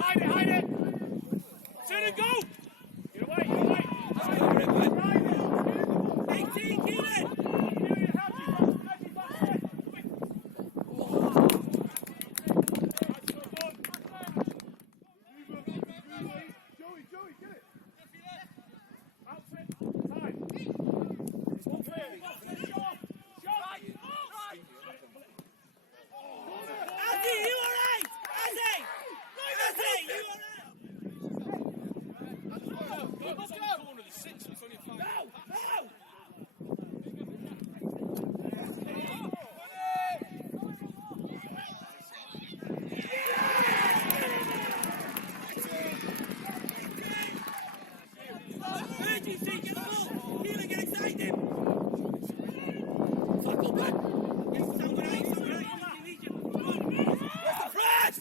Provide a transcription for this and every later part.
Hide it! Turn and go! Get away! 18, Keelan! Joey, get it! Bounce it! Time! All clear! Azzy, you alright? Azzy! Azzy, you alright? Let's go! Corner the 6, it's only a 5. Go! Urgency, get the ball! Keelan, get excited! Circle back! Get someone out, Legion! Come on! Where's the press?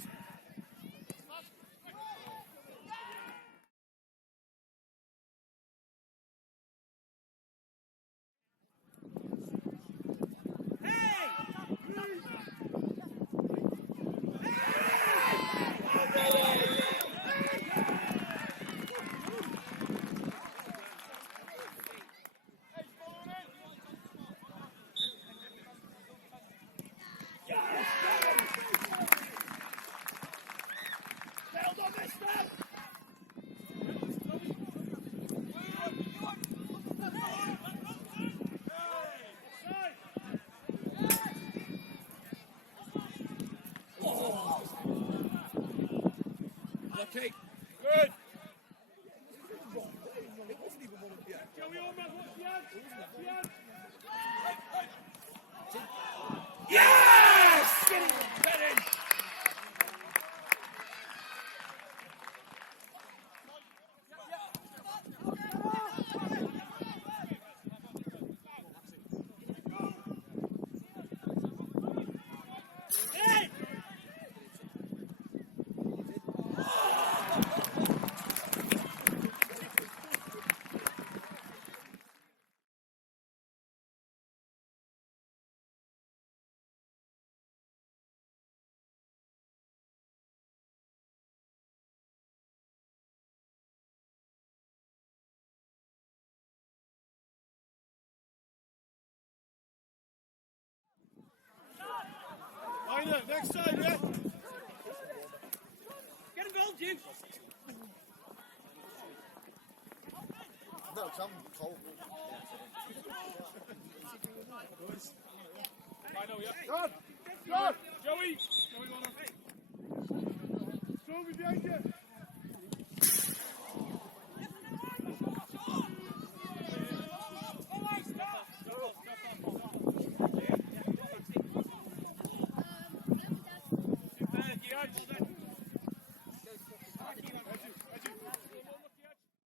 Okay, good. Joey almost wants the end. Yes! Get it! Liner, next side, yeah? Get involved, you! No, I'm cold. I know, yeah. Go! Joey! Strong behind you. Superb,